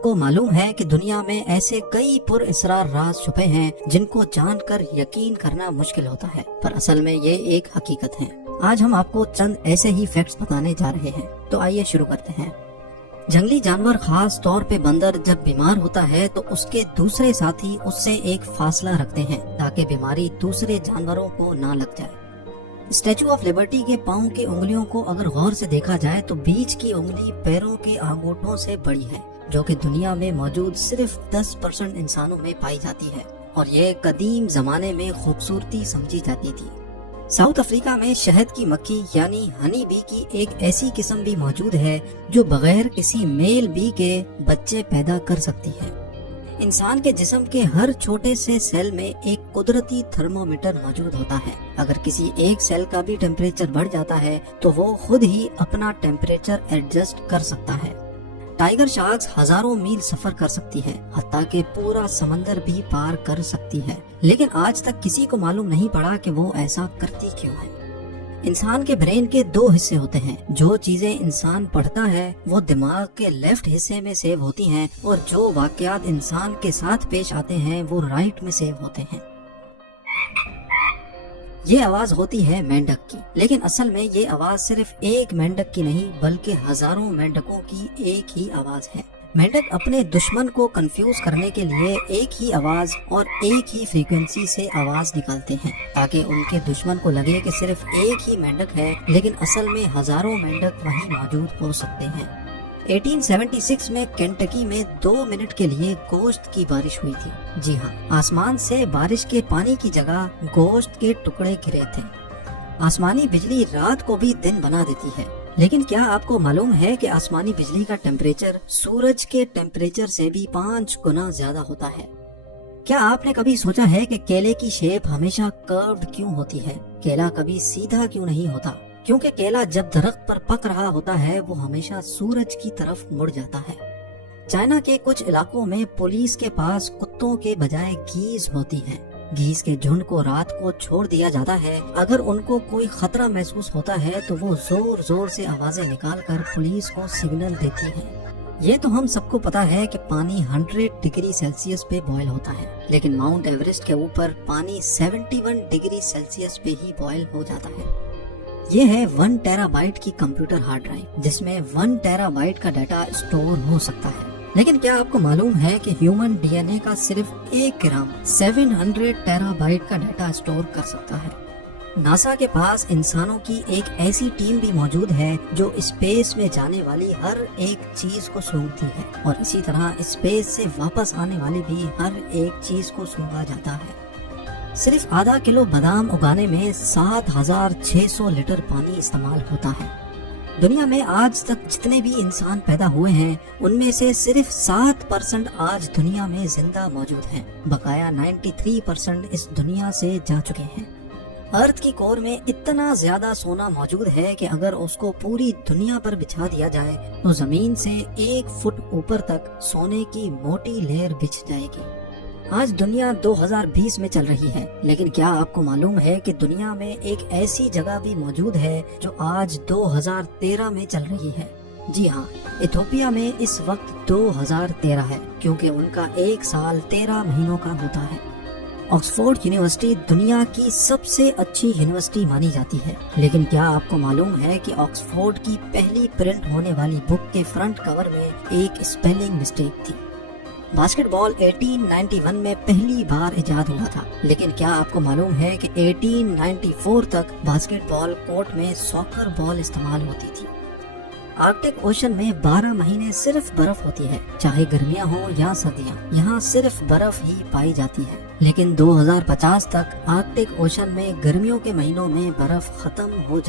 آپ کو معلوم ہے کہ دنیا میں ایسے کئی پر اسرار راز چھپے ہیں جن کو جان کر یقین کرنا مشکل ہوتا ہے، پر اصل میں یہ ایک حقیقت ہے۔ آج ہم آپ کو چند ایسے ہی فیکٹس بتانے جا رہے ہیں، تو آئیے شروع کرتے ہیں۔ جنگلی جانور، خاص طور پہ بندر، جب بیمار ہوتا ہے تو اس کے دوسرے ساتھی اس سے ایک فاصلہ رکھتے ہیں تاکہ بیماری دوسرے جانوروں کو نہ لگ جائے۔ اسٹیچو آف لبرٹی کے پاؤں کی انگلیوں کو اگر غور سے دیکھا جائے تو بیچ کی انگلی پیروں کے انگوٹھوں سے بڑی ہے، جو کہ دنیا میں موجود صرف 10% انسانوں میں پائی جاتی ہے، اور یہ قدیم زمانے میں خوبصورتی سمجھی جاتی تھی۔ ساؤتھ افریقہ میں شہد کی مکھی یعنی ہنی بی کی ایک ایسی قسم بھی موجود ہے جو بغیر کسی میل بی کے بچے پیدا کر سکتی ہے۔ انسان کے جسم کے ہر چھوٹے سے سیل میں ایک قدرتی تھرمومیٹر موجود ہوتا ہے۔ اگر کسی ایک سیل کا بھی ٹیمپریچر بڑھ جاتا ہے تو وہ خود ہی اپنا ٹیمپریچر ایڈجسٹ کر سکتا ہے۔ ٹائیگر شارکس ہزاروں میل سفر کر سکتی ہے، حتیٰ کہ پورا سمندر بھی پار کر سکتی ہے، لیکن آج تک کسی کو معلوم نہیں پڑا کہ وہ ایسا کرتی کیوں ہے۔ انسان کے برین کے 2 حصے ہوتے ہیں۔ جو چیزیں انسان پڑھتا ہے وہ دماغ کے لیفٹ حصے میں سیو ہوتی ہیں، اور جو واقعات انسان کے ساتھ پیش آتے ہیں وہ رائٹ میں سیو ہوتے ہیں۔ یہ آواز ہوتی ہے مینڈک کی، لیکن اصل میں یہ آواز صرف ایک مینڈک کی نہیں بلکہ ہزاروں مینڈکوں کی ایک ہی آواز ہے۔ مینڈک اپنے دشمن کو کنفیوز کرنے کے لیے ایک ہی آواز اور ایک ہی فریکوینسی سے آواز نکالتے ہیں تاکہ ان کے دشمن کو لگے کہ صرف ایک ہی مینڈک ہے، لیکن اصل میں ہزاروں مینڈک وہیں موجود ہو سکتے ہیں۔ 1876 میں کینٹکی میں 2 منٹ کے لیے گوشت کی بارش ہوئی تھی۔ جی ہاں، آسمان سے بارش کے پانی کی جگہ گوشت کے ٹکڑے گرے تھے۔ آسمانی بجلی رات کو بھی دن بنا دیتی ہے، لیکن کیا آپ کو معلوم ہے کہ آسمانی بجلی کا ٹیمپریچر سورج کے ٹیمپریچر سے بھی 5 گنا زیادہ ہوتا ہے؟ کیا آپ نے کبھی سوچا ہے کہ کیلے کی شیپ ہمیشہ کروڈ کیوں ہوتی ہے؟ کیلا کبھی سیدھا کیوں نہیں ہوتا؟ کیونکہ کیلا جب درخت پر پک رہا ہوتا ہے وہ ہمیشہ سورج کی طرف مڑ جاتا ہے۔ چائنا کے کچھ علاقوں میں پولیس کے پاس کتوں کے بجائے گیز ہوتی ہیں۔ گیز کے جھنڈ کو رات کو چھوڑ دیا جاتا ہے۔ اگر ان کو کوئی خطرہ محسوس ہوتا ہے تو وہ زور زور سے آوازیں نکال کر پولیس کو سگنل دیتی ہیں۔ یہ تو ہم سب کو پتا ہے کہ پانی 100 ڈگری سیلسیس پہ بوائل ہوتا ہے، لیکن ماؤنٹ ایورسٹ کے اوپر پانی 71 ڈگری سیلسیس پہ ہی بوائل ہو جاتا ہے۔ یہ ہے 1 ٹیرا بائٹ کی کمپیوٹر ہارڈ ڈرائیو، جس میں 1 ٹیرا بائٹ کا ڈیٹا اسٹور ہو سکتا ہے۔ لیکن کیا آپ کو معلوم ہے کہ ہیومن ڈی این اے کا صرف 1 گرام 700 ٹیرا بائٹ کا ڈیٹا اسٹور کر سکتا ہے؟ ناسا کے پاس انسانوں کی ایک ایسی ٹیم بھی موجود ہے جو اسپیس میں جانے والی ہر ایک چیز کو سونگتی ہے، اور اسی طرح اسپیس سے واپس آنے والی بھی ہر ایک چیز کو سونگا جاتا ہے۔ صرف ½ کلو بادام اگانے میں 7600 لیٹر پانی استعمال ہوتا ہے۔ دنیا میں آج تک جتنے بھی انسان پیدا ہوئے ہیں ان میں سے صرف 7% آج دنیا میں زندہ موجود ہیں، بقایا 93% اس دنیا سے جا چکے ہیں۔ ارتھ کی کور میں اتنا زیادہ سونا موجود ہے کہ اگر اس کو پوری دنیا پر بچھا دیا جائے تو زمین سے 1 فٹ اوپر تک سونے کی موٹی لیئر بچھ جائے گی۔ آج دنیا 2020 میں چل رہی ہے، لیکن کیا آپ کو معلوم ہے کہ دنیا میں ایک ایسی جگہ بھی موجود ہے جو آج 2013 میں چل رہی ہے؟ جی ہاں، ایتھوپیا میں اس وقت 2013 ہے، کیونکہ ان کا 1 سال 13 مہینوں کا ہوتا ہے۔ آکسفورڈ یونیورسٹی دنیا کی سب سے اچھی یونیورسٹی مانی جاتی ہے، لیکن کیا آپ کو معلوم ہے کہ آکسفورڈ کی پہلی پرنٹ ہونے والی بک کے فرنٹ کور میں ایک اسپیلنگ مسٹیک تھی؟ باسکٹ بال 1891 میں پہلی بار ایجاد ہوا تھا، لیکن کیا آپ کو معلوم ہے کہ 1894 تک باسکٹ بال کورٹ میں ساکر بال استعمال ہوتی تھی؟ آرکٹک اوشن میں 12 مہینے صرف برف ہوتی ہے، چاہے گرمیاں ہوں یا سردیاں، یہاں صرف برف ہی پائی جاتی ہے، لیکن 2050 تک آرکٹک اوشن میں گرمیوں کے مہینوں میں برف ختم ہو جائے